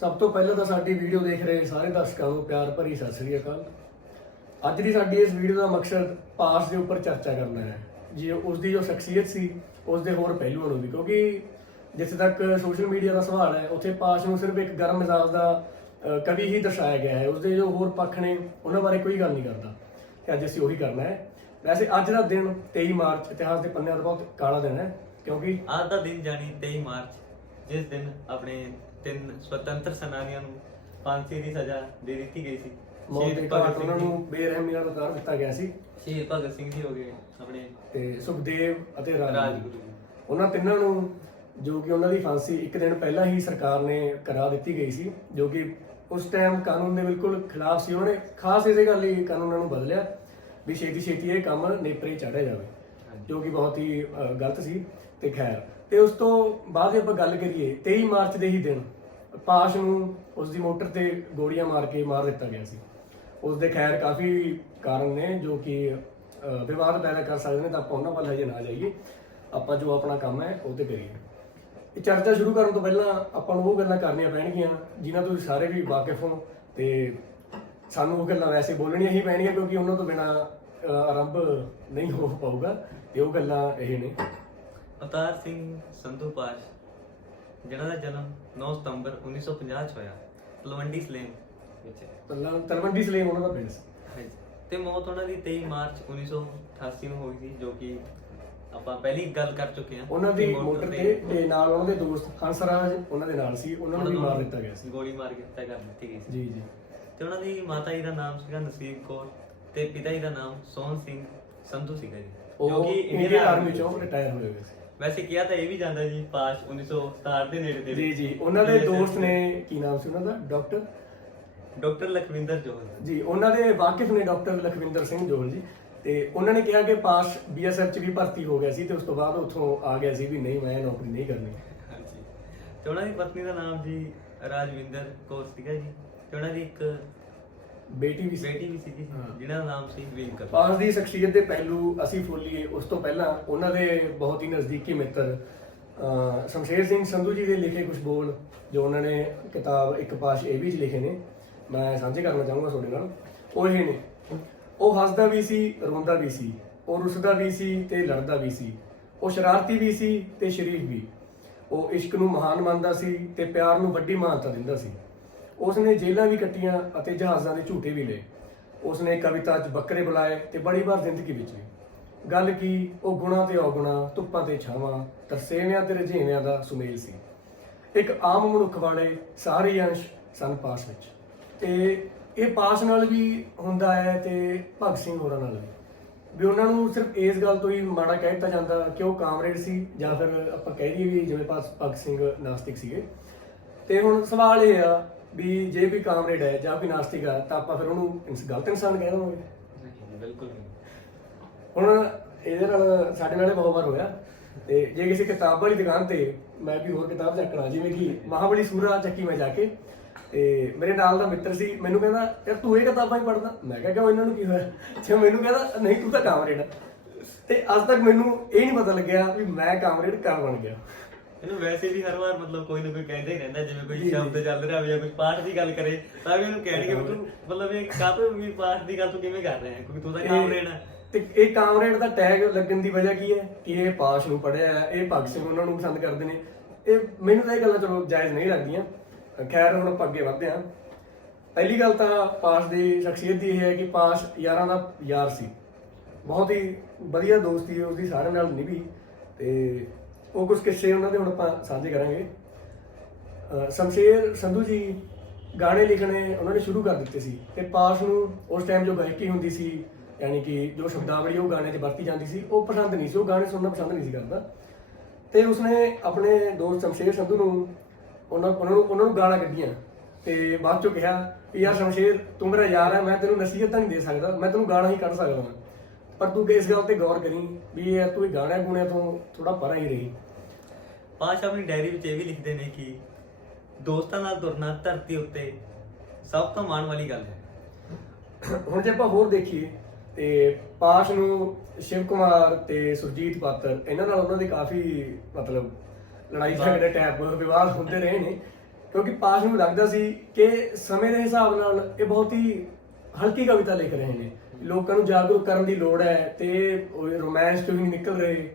ਸਭ ਤੋਂ ਪਹਿਲਾਂ ਤਾਂ ਸਾਡੀ ਵੀਡੀਓ ਦੇਖ ਰਹੇ ਸਾਰੇ ਦਰਸ਼ਕਾਂ ਨੂੰ ਪਿਆਰ ਭਰੀ ਸਤਿ ਸ੍ਰੀ ਅਕਾਲ। ਅੱਜ ਦੀ ਸਾਡੀ ਇਸ ਵੀਡੀਓ ਦਾ ਮਕਸਦ ਪਾਸ ਦੇ ਉੱਪਰ ਚਰਚਾ ਕਰਨਾ ਹੈ। ਜੀ ਉਸ ਦੀ ਜੋ ਸ਼ਖਸੀਅਤ ਸੀ ਉਸ ਦੇ ਹੋਰ ਪਹਿਲੂਆਂ ਨੂੰ ਵੀ, ਕਿਉਂਕਿ ਜਿੱਥੇ ਤੱਕ ਸੋਸ਼ਲ ਮੀਡੀਆ ਦਾ ਸਵਾਲ ਹੈ, ਉੱਥੇ ਪਾਸ ਨੂੰ ਸਿਰਫ ਇੱਕ ਗਰਮ ਮਿਜ਼ਾਜ ਦਾ ਕਵੀ ਹੀ ਦਰਸਾਇਆ ਗਿਆ ਹੈ। ਉਸ ਦੇ ਜੋ ਹੋਰ ਪੱਖ ਨੇ, ਉਹਨਾਂ ਬਾਰੇ ਕੋਈ ਗੱਲ ਨਹੀਂ ਕਰਦਾ। ਤੇ ਅੱਜ ਅਸੀਂ ਉਹੀ ਕਰਨਾ ਹੈ। ਵੈਸੇ ਅੱਜ ਦਾ ਦਿਨ 23 ਮਾਰਚ, ਇਤਿਹਾਸ ਦੇ ਪੰਨਿਆਂ ਦਾ ਬਹੁਤ ਕਾਲਾ ਦਿਨ ਹੈ, ਕਿਉਂਕਿ ਅੱਜ ਦਾ ਦਿਨ ਜਾਨੀ 23 ਮਾਰਚ, ਜਿਸ ਦਿਨ ਆਪਣੇ ਤਿੰਨ ਸੁਤੰਤਰ ਸੈਨਾਨੀਆਂ ਨੂੰ ਫਾਂਸੀ ਦੀ ਸਜ਼ਾ ਦੇ ਦਿੱਤੀ ਗਈ ਸੀ। ਮੌਤ ਦੇ ਸ਼ਹੀਦ ਘਾਟ ਭਗਤ ਉਹਨਾਂ ਸਿੰਘ ਨੂੰ ਬੇਰਹਿਮੀ ਨਾਲ ਉਤਾਰ ਦਿੱਤਾ ਗਿਆ ਸੀ। ਸ਼ਹੀਦ ਭਗਤ ਸਿੰਘ ਜੀ ਹੋ ਗਏ ਆਪਣੇ ਤੇ ਸੁਖਦੇਵ ਅਤੇ ਰਾਜਗੁਰੂ। ਰਾਜਗੁਰੂ ਜੀ। ਉਹਨਾਂ ਤਿੰਨਾਂ ਨੂੰ ਜੋ ਕਿ ਉਹਨਾਂ ਦੀ ਫਾਂਸੀ ਇੱਕ ਦਿਨ ਪਹਿਲਾਂ ਹੀ ਸਰਕਾਰ ਨੇ ਕਰਾ ਦਿੱਤੀ ਗਈ ਸੀ ਜੋ ਕਿ ਉਸ ਟਾਈਮ ਕਾਨੂੰਨ ਦੇ ਬਿਲਕੁਲ ਖਿਲਾਫ ਸੀ। ਉਹਨੇ ਖਾਸ ਇਸੇ ਗੱਲ ਲਈ ਕਾਨੂੰਨਾਂ ਨੂੰ ਬਦਲਿਆ ਵੀ ਛੇਤੀ ਛੇਤੀ ਇਹ ਕੰਮ ਨੇਪਰੇ ਚਾੜਿਆ ਜਾਵੇ ਜੋ ਕਿ ਬਹੁਤ ਹੀ ਅ, ਗਲਤ ਸੀ ਤੇ ਖੈਰ। ਤੇ ਉਸ ਤੋਂ ਬਾਅਦ ਜੇ ਆਪਾਂ ਗੱਲ ਕਰੀਏ 23 ਮਾਰਚ ਦੇ ਹੀ ਦਿਨ ਪਾਸ਼ ਨੂੰ ਉਸ ਦੀ ਮੋਟਰ ਤੇ ਗੋਲੀਆਂ ਮਾਰ ਕੇ ਮਾਰ ਦਿੱਤਾ ਗਿਆ ਸੀ। ਉਸ ਦੇ ਖੈਰ ਕਾਫੀ ਕਾਰਨ ਨੇ ਜੋ ਕਿ ਵਿਵਾਦ ਪੈਦਾ ਕਰ ਸਕਦੇ ਨੇ ਤਾਂ ਆਪਾਂ ਉਹਨਾਂ ਵੱਲ ਹਜੇ ਨਾ ਜਾਈਏ। ਆਪਾਂ ਜੋ ਆਪਣਾ ਕੰਮ ਹੈ, ਉਹ ਤੇ ਕਰੀਏ। ਇਹ ਚਰਚਾ ਸ਼ੁਰੂ ਕਰਨ ਤੋਂ ਪਹਿਲਾਂ ਆਪਾਂ ਨੂੰ ਉਹ ਗੱਲਾਂ ਕਰਨੀਆਂ ਪੈਣਗੀਆਂ, ਜਿਨ੍ਹਾਂ ਤੋਂ ਸਾਰੇ ਵੀ ਵਾਕਿਫ ਹੋ ਤੇ ਸਾਨੂੰ ਉਹ ਗੱਲਾਂ ਵੈਸੇ ਬੋਲਣੀਆਂ ਹੀ ਪੈਣਗੀਆਂ ਕਿਉਂਕਿ ਉਹਨਾਂ ਤੋਂ ਬਿਨਾ ਆਰੰਭ ਨਹੀਂ ਹੋ ਪਾਊਗਾ ਤੇ ਉਹ ਗੱਲਾਂ ਇਹ ਨੇ। ਅਵਤਾਰ ਸਿੰਘ ਸੰਧੂ ਪਾਸ਼ ਜਿਨ੍ਹਾਂ ਦਾ ਜਨਮ 9 ਸਤੰਬਰ 1950 ਚ ਹੋਇਆ ਤਲਵੰਡੀ ਸਲੇਮ ਵਿੱਚ ਤਲ- ਤਲਵੰਡੀ ਸਲੇਮ ਉਹਨਾਂ ਦਾ ਪਿੰਡ ਸੀ। ਹਾਂਜੀ। ਤੇ ਮੌਤ ਉਹਨਾਂ ਦੀ 23 ਮਾਰਚ 1988 ਨੂੰ ਹੋਈ ਸੀ ਜੋ ਕਿ ਆਪਾਂ ਪਹਿਲੀ ਗੱਲ ਕਰ ਚੁੱਕੇ ਹਾਂ ਉਹਨਾਂ ਦੀ ਕਿ ਮੋਟਰ ਤੇ ਤੇ ਨਾਲ ਉਹਨਾਂ ਦੇ ਦੋਸਤ ਹੰਸਰਾਜ ਉਹਨਾਂ ਦੇ ਨਾਲ ਸੀ ਉਹਨਾਂ ਨੂੰ ਵੀ ਮਾਰ ਦਿੱਤਾ ਗਿਆ ਸੀ। ਗੋਲੀ ਮਾਰ ਕੇ ਹੱਤਿਆ ਕਰ ਦਿੱਤੀ ਗਈ ਸੀ। ਜੀ ਜੀ। ਤੇ ਉਹਨਾਂ ਦੀ ਮਾਤਾ ਜੀ ਦਾ ਨਾਮ ਸੀਗਾ ਨਸੀਬ ਕੌਰ ਤੇ ਪਿਤਾ ਜੀ ਦਾ ਨਾਮ ਸੋਹਣ ਸਿੰਘ ਸੰਧੂ ਸੀਗਾ ਜੀ। ਉਹ ਇੰਡੀਅਨ ਆਰਮੀ ਚੋਂ ਰਿਟਾਇਰ ਹੋਏ ਹੋਏ ਸੀ। ਵੈਸੇ ਕਿਹਾ ਤਾਂ ਇਹ ਵੀ ਜਾਂਦਾ ਜੀ ਪਾਸ 1967 ਦੇ ਨੇੜੇ ਜੀ ਜੀ। ਉਹਨਾਂ ਦੇ ਦੋਸਤ ਨੇ ਕੀ ਨਾਮ ਸੀ ਉਹਨਾਂ ਦਾ? ਡਾਕਟਰ? ਡਾਕਟਰ ਲਖਵਿੰਦਰ ਜੋਹਲ ਜੀ ਉਹਨਾਂ ਦੇ ਵਾਕਿਫ ਨੇ ਡਾਕਟਰ ਲਖਵਿੰਦਰ ਸਿੰਘ ਜੋਹਲ ਜੀ। ਤੇ ਉਹਨਾਂ ਨੇ ਕਿਹਾ ਕਿ ਪਾਸ ਬੀਐਸਐਫ ਚ ਵੀ ਭਰਤੀ ਹੋ ਗਿਆ ਸੀ ਤੇ ਉਸ ਤੋਂ ਬਾਅਦ ਉੱਥੋਂ ਆ ਗਿਆ ਸੀ ਵੀ ਨਹੀਂ ਮੈਂ ਨੌਕਰੀ ਨਹੀਂ ਕਰਨੀ। ਹਾਂਜੀ। ਤੇ ਉਹਨਾਂ ਦੀ ਪਤਨੀ ਦਾ ਨਾਮ ਜੀ ਰਾਜਵਿੰਦਰ ਕੌਰ ਸੀਗਾ ਜੀ। ਤੇ ਉਹਨਾਂ ਦੀ ਇੱਕ ਬੇਟੀ ਵੀ ਸੀ। ਬੇਟੀ ਵੀ ਸੀਗੀ ਹਾਂ। ਜਿਹਨਾਂ ਦਾ ਨਾਮ ਸੀ ਵੀਰਕਰ ਪਾਸ ਦੀ ਸ਼ਖਸੀਅਤ ਦੇ ਪਹਿਲੂ ਅਸੀਂ ਫੋਲੀਏ ਉਸ ਤੋਂ ਪਹਿਲਾਂ ਉਹਨਾਂ ਦੇ ਬਹੁਤ ਹੀ ਨਜ਼ਦੀਕੀ ਮਿੱਤਰ ਅਹ ਸ਼ਮਸ਼ੇਰ ਸਿੰਘ ਸੰਧੂ ਜੀ ਦੇ ਲਿਖੇ ਕੁਝ ਬੋਲ ਜੋ ਉਹਨਾਂ ਨੇ ਕਿਤਾਬ ਇੱਕ ਪਾਸ਼ ਇਹ ਵੀ 'ਚ ਲਿਖੇ ਨੇ ਮੈਂ ਸਾਂਝੇ ਕਰਨਾ ਚਾਹੂੰਗਾ ਤੁਹਾਡੇ ਨਾਲ। ਉਹ ਇਹ ਨੇ ਉਹ ਹੱਸਦਾ ਵੀ ਸੀ ਰੋਂਦਾ ਵੀ ਸੀ ਉਹ ਰੁੱਸਦਾ ਵੀ ਸੀ ਤੇ ਲੜਦਾ ਵੀ ਸੀ ਉਹ ਸ਼ਰਾਰਤੀ ਵੀ ਸੀ ਤੇ ਸ਼ਰੀਫ ਵੀ। ਉਹ ਇਸ਼ਕ ਨੂੰ ਮਹਾਨ ਮੰਨਦਾ ਸੀ ਤੇ ਪਿਆਰ ਨੂੰ ਵੱਡੀ ਮਾਨਤਾ ਦਿੰਦਾ ਸੀ। ਉਸ ਨੇ ਜੇਲਾਂ ਵੀ ਕੱਟੀਆਂ ਅਤੇ ਜਹਾਜ਼ਾਂ ਦੇ ਝੂਟੇ ਵੀ ਲਏ। ਉਸ ਨੇ ਕਵਿਤਾ 'ਚ ਬੱਕਰੇ ਬੁਲਾਏ ਤੇ ਬੜੀ ਵਾਰ ਜ਼ਿੰਦਗੀ ਵਿੱਚ ਵੀ। ਗੱਲ ਕੀ, ਉਹ ਗੁਣਾ ਤੇ ਔਗੁਣਾ, ਧੁੱਪਾਂ ਤੇ ਛਾਵਾਂ, ਤਰਸੇਵਿਆਂ ਤੇ ਰਝੇਵਿਆਂ ਦਾ ਸੁਮੇਲ ਸੀ। ਇੱਕ ਆਮ ਮਨੁੱਖ ਵਾਲੇ ਸਾਰੇ ਅੰਸ਼ ਸਨ ਪਾਸ ਵਿੱਚ। ਤੇ ਇਹ ਪਾਸ ਨਾਲ ਵੀ ਹੁੰਦਾ ਹੈ ਤੇ ਭਗਤ ਸਿੰਘ ਹੋਰਾਂ ਨਾਲ ਵੀ। ਵੀ ਉਹਨਾਂ ਨੂੰ ਸਿਰਫ ਇਸ ਗੱਲ ਤੋਂ ਹੀ ਮਾੜਾ ਕਹਿ ਦਿੱਤਾ ਜਾਂਦਾ ਕਿ ਉਹ ਕਾਮਰੇਡ ਸੀ ਜਾਂ ਫਿਰ ਆਪਾਂ ਕਹਿ ਦਈਏ ਵੀ ਜਿਵੇਂ ਪਾਸ ਭਗਤ ਸਿੰਘ ਨਾਸਤਿਕ ਸੀਗੇ। ਤੇ ਹੁਣ ਸਵਾਲ ਇਹ ਆ ਵੀ ਜੇ ਕੋਈ ਕਾਮਰੇਡ ਹੈ ਜਾਂ ਕੋਈ ਨਾਸਤਿਕ ਆ ਤਾਂ ਆਪਾਂ ਫਿਰ ਉਹਨੂੰ ਇਨਸ- ਗਲਤ ਇਨਸਾਨ ਕਹਿ ਦਵਾਂਗੇ। ਨਹੀਂ ਬਿਲਕੁਲ ਨਹੀਂ ਹੁਣ ਇਹਦੇ ਨਾਲ ਸਾਡੇ ਨਾਲ ਬਹੁਤ ਵਾਰ ਹੋਇਆ ਤੇ ਜੇ ਕਿਸੇ ਕਿਤਾਬ ਵਾਲੀ ਦੁਕਾਨ ਤੇ ਮੈਂ ਵੀ ਹੋਰ ਕਿਤਾਬ ਚੱਕਣਾ ਜਿਵੇਂ ਕਿ ਮਹਾਬਲੀ ਸੂਰਾ ਚੱਕੀ ਮੈਂ ਜਾ ਕੇ ਤੇ ਮੇਰੇ ਨਾਲ ਦਾ ਮਿੱਤਰ ਸੀ ਮੈਨੂੰ ਕਹਿੰਦਾ ਯਾਰ ਤੂੰ ਇਹ ਕਿਤਾਬਾਂ ਹੀ ਪੜ੍ਹਦਾ? ਮੈਂ ਕਿਹਾ ਕਿਉਂ ਇਹਨਾਂ ਨੂੰ ਕੀ ਹੋਇਆ? ਤੇ ਮੈਨੂੰ ਕਹਿੰਦਾ ਨਹੀਂ ਤੂੰ ਤਾਂ ਕਾਮਰੇਡ ਤੇ ਅੱਜ ਤੱਕ ਮੈਨੂੰ ਇਹ ਨਹੀਂ ਪਤਾ ਲੱਗਿਆ ਵੀ ਮੈਂ ਕਾਮਰੇਡ ਕਦ ਬਣ ਗਿਆ। ਇਹਨੂੰ ਵੈਸੇ ਵੀ ਹਰ ਵਾਰ ਮਤਲਬ ਕੋਈ ਨਾ ਕੋਈ ਕਹਿੰਦਾ ਹੀ ਰਹਿੰਦਾ ਜਿਵੇਂ ਕੋਈ। ਸ਼ਬਦ ਚੱਲ ਰਿਹਾ ਹੋਵੇ ਜਾਂ ਕੋਈ ਪਾਠ ਦੀ ਗੱਲ ਕਰੇ ਤਾਂ ਵੀ ਉਹਨੂੰ ਕਹਿਣਗੇ ਵੀ ਤੂੰ ਮਤਲਬ ਇਹ ਕਾਹਤੋਂ ਵੀ ਪਾਠ ਦੀ ਗੱਲ ਤੂੰ ਕਿਵੇਂ ਕਰ ਰਿਹਾ ਹੈ? ਕਿਉਂਕਿ ਤੂੰ ਤਾਂ ਕਾਮ ਰਹਿਣਾ ਤੇ ਇਹ ਕਾਮਰੇਡ ਦਾ ਟੈਗ ਲੱਗਣ ਦੀ ਵਜ੍ਹਾ ਕੀ ਹੈ? ਕਿ ਇਹ ਪਾਸ਼ ਨੂੰ ਪੜਿਆ ਹੈ ਇਹ ਭਗਤ ਸਿੰਘ ਉਹਨਾਂ ਨੂੰ ਪਸੰਦ ਕਰਦੇ ਨੇ। ਇਹ ਮੈਨੂੰ ਤਾਂ ਇਹ ਗੱਲਾਂ ਚਲੋ ਜਾਇਜ਼ ਨਹੀਂ ਲੱਗਦੀਆਂ। ਖੈਰ ਹੁਣ ਆਪਾਂ ਅੱਗੇ ਵਧਦੇ ਹਾਂ। ਪਹਿਲੀ ਗੱਲ ਤਾਂ ਪਾਸ਼ ਦੀ ਸ਼ਖਸੀਅਤ ਦੀ ਇਹ ਹੈ ਕਿ ਪਾਸ਼ ਯਾਰਾਂ ਦਾ ਯਾਰ ਸੀ। ਬਹੁਤ ਹੀ ਵਧੀਆ ਦੋਸਤੀ ਉਸਦੀ ਸਾਰਿਆਂ ਨਾਲ ਨਿਭੀ ਤੇ ਉਹ ਕੁਝ ਕਿੱਸੇ ਉਹਨਾਂ ਦੇ ਹੁਣ ਆਪਾਂ ਸਾਂਝੇ ਕਰਾਂਗੇ। ਸ਼ਮਸ਼ੇਰ ਸੰਧੂ ਜੀ ਗਾਣੇ ਲਿਖਣੇ ਉਹਨਾਂ ਨੇ ਸ਼ੁਰੂ ਕਰ ਦਿੱਤੇ ਸੀ ਤੇ ਪਾਸ਼ ਨੂੰ ਉਸ ਟਾਈਮ ਜੋ ਗਾਇਕੀ ਹੁੰਦੀ ਸੀ, ਯਾਨੀ ਕਿ ਜੋ ਸ਼ਬਦਾਵਲੀ ਉਹ ਗਾਣੇ 'ਚ ਵਰਤੀ ਜਾਂਦੀ ਸੀ, ਉਹ ਪਸੰਦ ਨਹੀਂ ਸੀ, ਉਹ ਗਾਣੇ ਸੁਣਨਾ ਪਸੰਦ ਨਹੀਂ ਸੀ ਕਰਦਾ। ਤੇ ਉਸਨੇ ਆਪਣੇ ਦੋਸਤ ਸ਼ਮਸ਼ੇਰ ਸੰਧੂ ਨੂੰ ਉਹਨਾਂ ਉਹਨਾਂ ਨੂੰ ਉਹਨਾਂ ਨੂੰ ਗਾਲਾਂ ਕੱਢੀਆਂ ਤੇ ਬਾਅਦ ਚੋਂ ਕਿਹਾ ਵੀ ਯਾਰ ਸ਼ਮਸ਼ੇਰ ਤੂੰ ਮੇਰਾ ਯਾਰ ਹੈ ਮੈਂ ਤੈਨੂੰ ਨਸੀਹਤ ਤਾਂ ਨਹੀਂ ਦੇ ਸਕਦਾ, ਮੈਂ ਤੈਨੂੰ ਗਾਲਾਂ ਹੀ ਕੱਢ ਸਕਦਾ ਹਾਂ ਪਰ ਤੂੰ ਇਸ ਗੱਲ ਤੇ ਗੌਰ ਕਰੀ ਵੀ ਇਹ ਤੂੰ ਇਹ ਗਾਣਿਆਂ ਗੁਣਿਆਂ ਤੋਂ ਥੋੜਾ ਪਰਾਂ ਹੀ ਰਹੀ। ਪਾਸ਼ ਆਪਣੀ ਡਾਇਰੀ ਵਿੱਚ ਇਹ ਵੀ ਲਿਖਦੇ ਨੇ ਕਿ ਦੋਸਤਾਂ ਨਾਲ ਤੁਰਨਾ ਧਰਤੀ ਉੱਤੇ ਸਭ ਤੋਂ ਮਾਣ ਵਾਲੀ ਗੱਲ ਹੈ। ਹੁਣ ਜੇ ਆਪਾਂ ਹੋਰ ਦੇਖੀਏ ਤੇ ਪਾਸ਼ ਨੂੰ ਸ਼ਿਵ ਕੁਮਾਰ ਤੇ ਸੁਰਜੀਤ ਪਾਤਰ ਇਹਨਾਂ ਨਾਲ ਉਹਨਾਂ ਦੇ ਕਾਫੀ ਮਤਲਬ ਲੜਾਈ ਝਗੜੇ ਟੈਪ ਵਿਵਾਦ ਹੁੰਦੇ ਰਹੇ ਨੇ। ਕਿਉਂਕਿ ਪਾਸ਼ ਨੂੰ ਲੱਗਦਾ ਸੀ ਕਿ ਸਮੇਂ ਦੇ ਹਿਸਾਬ ਨਾਲ ਇਹ ਬਹੁਤ ਹੀ ਹਲਕੀ ਕਵਿਤਾ ਲਿਖ ਰਹੇ ਨੇ। ਲੋਕਾਂ ਨੂੰ ਜਾਗਰੂਕ ਕਰਨ ਦੀ ਲੋੜ ਹੈ ਤੇ ਰੋਮਾਂਸ ਤੋਂ ਵੀ ਨਹੀਂ ਨਿਕਲ ਰਹੇ।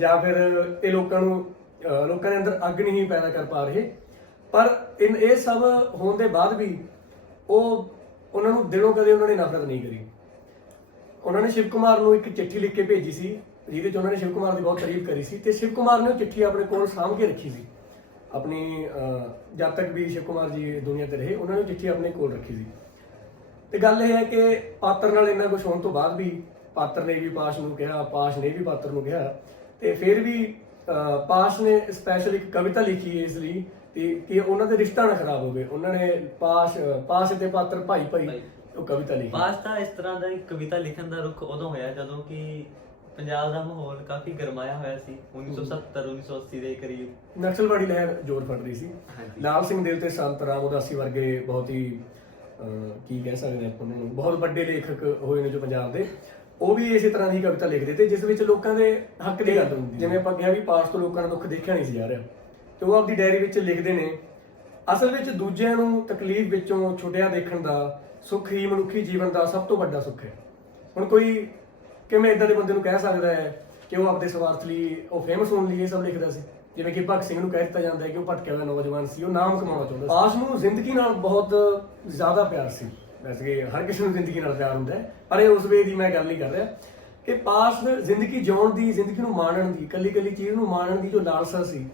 ਜਾਂ ਫਿਰ ਇਹ ਲੋਕਾਂ ਨੂੰ ਲੋਕਾਂ ਦੇ ਅੰਦਰ ਅੱਗ ਨਹੀਂ ਪੈਦਾ ਕਰ ਪਾ ਰਹੇ। ਪਰ ਇਨ ਇਹ ਸਭ ਹੋਣ ਦੇ ਬਾਅਦ ਵੀ ਉਹ ਉਹਨਾਂ ਨੂੰ ਦਿਲੋਂ ਕਦੇ ਉਹਨਾਂ ਨੇ ਨਫ਼ਰਤ ਨਹੀਂ ਕਰੀ। ਉਹਨਾਂ ਨੇ ਸ਼ਿਵ ਕੁਮਾਰ ਨੂੰ ਇੱਕ ਚਿੱਠੀ ਲਿਖ ਕੇ ਭੇਜੀ ਸੀ, ਜਿਹਦੇ 'ਚ ਉਹਨਾਂ ਨੇ ਸ਼ਿਵ ਕੁਮਾਰ ਦੀ ਬਹੁਤ ਤਾਰੀਫ ਕਰੀ ਸੀ ਤੇ ਸ਼ਿਵ ਕੁਮਾਰ ਨੇ ਉਹ ਚਿੱਠੀ ਆਪਣੇ ਕੋਲ ਸਾਂਭ ਕੇ ਰੱਖੀ ਸੀ। ਆਪਣੀ ਜਦ ਤੱਕ ਵੀ ਸ਼ਿਵ ਕੁਮਾਰ ਜੀ ਦੁਨੀਆ ਤੇ ਰਹੇ, ਉਹਨਾਂ ਨੇ ਚਿੱਠੀ ਆਪਣੇ ਕੋਲ ਰੱਖੀ ਸੀ। ਤੇ ਗੱਲ ਇਹ ਹੈ ਕਿ ਪਾਤਰ ਨਾਲ ਇੰਨਾ ਕੁਝ ਹੋਣ ਤੋਂ ਬਾਅਦ ਵੀ ਪਾਤਰ ਨੇ ਵੀ ਪਾਸ਼ ਨੂੰ ਕਿਹਾ, ਪਾਸ਼ ਨੇ ਵੀ ਪਾਤਰ ਨੂੰ ਕਿਹਾ, ਤੇ ਫਿਰ ਵੀ ਪਾਸ਼ ਨੇ ਸਪੈਸ਼ਲ ਇੱਕ ਕਵਿਤਾ ਲਿਖੀ ਹੈ ਇਸ ਲਈ ਕਿ ਕਿ ਉਹਨਾਂ ਦੇ ਰਿਸ਼ਤਾ ਨਾ ਖਰਾਬ ਹੋਵੇ। ਉਹਨਾਂ ਨੇ ਪਾਸ਼ ਪਾਸ਼ ਤੇ ਪਾਤਰ ਭਾਈ ਭਾਈ। ਉਹ ਕਵਿਤਾ ਲਿਖੀ। ਪਾਸ ਤਾਂ ਇਸ ਤਰ੍ਹਾਂ ਦਾ ਕਵਿਤਾ ਲਿਖਣ ਦਾ ਰੁਖ ਉਦੋਂ ਹੋਇਆ ਜਦੋਂ ਕਿ ਪੰਜਾਬ ਦਾ ਮਾਹੌਲ ਕਾਫੀ ਗਰਮਾਇਆ ਹੋਇਆ ਸੀ 1970 1980 ਦੇ ਕਰੀਬ। ਨਕਸਲਵਾੜੀ ਲਹਿਰ ਜ਼ੋਰ ਫੜ ਰਹੀ ਸੀ। ਲਾਲ ਸਿੰਘ ਦੇਵ ਤੇ ਸੰਤ ਰਾਮ ਉਦਾਸੀ ਵਰਗੇ ਬਹੁਤ ਹੀ ਕੀ ਕਹਿ ਸਕਦੇ ਆਪਾਂ ਉਹਨਾਂ ਨੂੰ ਬਹੁਤ ਵੱਡੇ ਲੇਖਕ ਹੋਏ ਨੇ ਜੋ ਪੰਜਾਬ ਦੇ। ਉਹ ਵੀ ਇਸੇ ਤਰ੍ਹਾਂ ਦੀ ਕਵਿਤਾ ਲਿਖਦੇ ਤੇ ਜਿਸ ਵਿੱਚ ਲੋਕਾਂ ਦੇ ਹੱਕ ਦੀ ਗੱਲ ਹੁੰਦੀ ਜਿਵੇਂ ਆਪਾਂ ਕਿਹਾ ਵੀ ਪਾਸ ਤੋਂ ਲੋਕਾਂ ਦਾ ਦੁੱਖ ਦੇਖਿਆ ਨਹੀਂ ਸੀ ਜਾ ਰਿਹਾ। ਤੇ ਉਹ ਆਪਦੀ ਡਾਇਰੀ ਵਿੱਚ ਲਿਖਦੇ ਨੇ ਅਸਲ ਵਿੱਚ ਦੂਜਿਆਂ ਨੂੰ ਤਕਲੀਫ ਵਿੱਚੋਂ ਛੁੱਟਿਆ ਦੇਖਣ ਦਾ ਸੁੱਖ ਹੀ ਮਨੁੱਖੀ ਜੀਵਨ ਦਾ ਸਭ ਤੋਂ ਵੱਡਾ ਸੁੱਖ ਹੈ। ਹੁਣ ਕੋਈ ਕਿਵੇਂ ਇਦਾਂ ਦੇ ਬੰਦੇ ਨੂੰ ਕਹਿ ਸਕਦਾ ਹੈ ਕਿ ਉਹ ਆਪਦੇ ਸਵਾਰਥ ਲਈ ਉਹ ਫੇਮਸ ਹੋਣ ਲਈ ਇਹ ਸਭ ਲਿਖਦਾ ਸੀ? ਜਿਵੇਂ ਕਿ ਭਗਤ ਸਿੰਘ ਨੂੰ ਕਹਿ ਦਿੱਤਾ ਜਾਂਦਾ ਹੈ ਕਿ ਉਹ ਭਟਕਿਆ ਹੋਇਆ ਨੌਜਵਾਨ ਸੀ ਉਹ ਨਾਮ ਕਮਾਉਣਾ ਚਾਹੁੰਦਾ ਸੀ। ਆਸ ਨੂੰ ਜ਼ਿੰਦਗੀ ਨਾਲ ਬਹੁਤ ਜ਼ਿਆਦਾ ਪਿਆਰ ਸੀ। ਵੈਸੇ ਕਿ ਹਰ ਕਿਸੇ ਨੂੰ ਜ਼ਿੰਦਗੀ ਨਾਲ ਪਿਆਰ ਹੁੰਦਾ ਹੈ ਪਰ ਇਹ ਉਸ ਵੇ ਦੀ ਮੈਂ ਗੱਲ ਨਹੀਂ ਕਰ ਰਿਹਾ ਕਿ ਪਾਸ ਜ਼ਿੰਦਗੀ ਜਿਉਣ ਦੀ ਜ਼ਿੰਦਗੀ ਨੂੰ ਮਾਣਨ ਦੀ ਕੱਲੀ ਕੱਲੀ ਚੀਜ਼ ਨੂੰ ਮਾਣਨ ਦੀ ਜੋ ਲਾਲਸਾ ਸੀ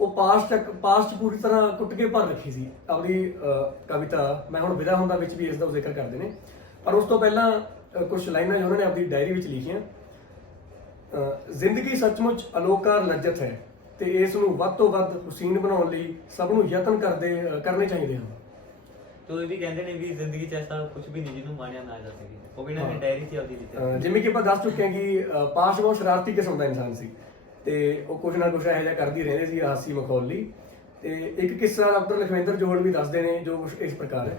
ਉਹ ਪਾਸ ਤੱਕ ਪਾਸ ਚ ਪੂਰੀ ਤਰ੍ਹਾਂ ਕੁੱਟ ਕੇ ਭਰ ਰੱਖੀ ਸੀ। ਆਪਣੀ ਅਹ, ਕਵਿਤਾ ਮੈਂ ਹੁਣ ਵਿਦਾ ਹੁੰਦਾ ਵਿੱਚ ਵੀ ਇਸ ਦਾ ਜ਼ਿਕਰ ਕਰਦੇ ਨੇ। ਪਰ ਉਸ ਤੋਂ ਪਹਿਲਾਂ ਕੁਝ ਲਾਈਨਾਂ ਜੋ ਉਹਨਾਂ ਨੇ ਆਪਣੀ ਡਾਇਰੀ ਵਿੱਚ ਲਿਖੀਆਂ ਅਹ, ਜ਼ਿੰਦਗੀ ਸੱਚਮੁੱਚ ਅਲੋਕਾਰ ਲੱਜਤ ਹੈ ਤੇ ਇਸ ਨੂੰ ਵੱਧ ਤੋਂ ਵੱਧ ਹੁਸੀਨ ਬਣਾਉਣ ਲਈ ਸਭ ਨੂੰ ਯਤਨ ਕਰਦੇ ਅਹ, ਕਰਨੇ ਚਾਹੀਦੇ ਹਨ। ਤੋ ਇਹ ਵੀ ਕਹਿੰਦੇ ਨੇ ਵੀ ਜ਼ਿੰਦਗੀ 'ਚ ਐਸਾ ਕੁਝ ਵੀ ਨਹੀਂ ਜਿਹਨੂੰ ਮਾਣਿਆ ਨਾ ਜਾ ਸਕੇ। ਉਹ ਵੀ ਨਾ ਹਾਂ। ਡਾਇਰੀ 'ਚ ਲਿਖਿਆ ਅਹ ਜਿਵੇਂ ਕਿ ਆਪਾਂ ਦੱਸ ਚੁੱਕੇ ਹਾਂ ਕਿ ਅਹ ਪਾਸ਼ ਬਹੁਤ ਸ਼ਰਾਰਤੀ ਕਿਸਮ ਦਾ ਇਨਸਾਨ ਸੀ। ਤੇ ਉਹ ਕੁਝ ਨਾ ਕੁਝ ਇਹੋ ਜਿਹਾ ਕਰਦੀ ਰਹਿੰਦੇ ਸੀ ਹਾਸੀ ਮਖੌਲ ਤੇ ਇੱਕ ਕਿੱਸਾ ਡਾਕਟਰ ਲਖਵਿੰਦਰ ਜੋੜ ਵੀ ਦੱਸਦੇ ਨੇ ਜੋ ਕੁਛ ਇਸ ਪ੍ਰਕਾਰ ਹੈ।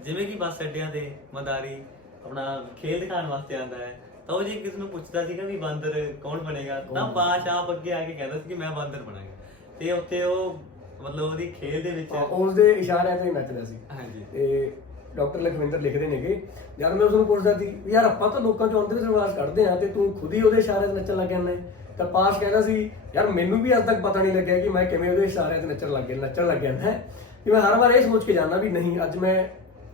ਜਿਵੇਂ ਕਿ ਬੱਸ ਅੱਡਿਆਂ ਤੇ ਮਦਾਰੀ ਆਪਣਾ ਖੇਲ ਦਿਖਾਉਣ ਵਾਸਤੇ ਆਂਦਾ ਹੈ ਤਾਂ ਉਹ ਜੇ ਕਿਸ ਨੂੰ ਪੁੱਛਦਾ ਸੀਗਾ ਵੀ ਬਾਂਦਰ ਕੌਣ ਬਣੇਗਾ ਤਾਂ? ਬਾਸ਼ ਆਪ ਅੱਗੇ ਆ ਕੇ ਕਹਿੰਦਾ ਸੀ ਕਿ ਮੈਂ ਬਾਂਦਰ ਬਣਾਂਗਾ। ਤੇ ਉੱਥੇ ਉਹ ਮਤਲਬ ਉਹਦੀ ਖੇਲ ਦੇ ਵਿੱਚ ਉਸ ਦੇ ਇਸ਼ਾਰਿਆਂ ਤੇ ਨੱਚਦਾ ਸੀ। ਹਾਂਜੀ। ਤੇ ਡਾਕਟਰ ਲਖਵਿੰਦਰ ਲਿਖਦੇ ਨੇਗੇ ਜਦ ਮੈਂ ਉਸ ਨੂੰ ਪੁੱਛਦਾ ਸੀ ਯਾਰ ਆਪਾਂ ਤਾਂ ਲੋਕਾਂ ਚੋਂ ਅੰਦਰ ਰਿਵਾਜ ਕੱਢਦੇ ਆ ਤੇ ਤੂੰ ਖੁਦ ਹੀ ਉਹਦੇ ਇਸ਼ਾਰਿਆਂ ਤੇ ਨੱਚਣ ਲੱਗ ਜਾਂਦਾ ਤਾਂ ਪਾਸ ਕਹਿੰਦਾ ਸੀ ਯਾਰ ਮੈਨੂੰ ਵੀ ਅੱਜ ਤੱਕ ਪਤਾ ਨਹੀਂ ਲੱਗਿਆ ਕਿ ਮੈਂ ਕਿਵੇਂ ਉਹਦੇ ਇਸ਼ਾਰਿਆਂ ਤੇ ਨੱਚਣ ਲੱਗ ਗਿਆ ਨੱਚਣ ਲੱਗ ਜਾਂਦਾ ਕਿ ਮੈਂ ਹਰ ਵਾਰ ਇਹ ਸੋਚ ਕੇ ਜਾਂਦਾ ਵੀ ਨਹੀਂ ਅੱਜ ਮੈਂ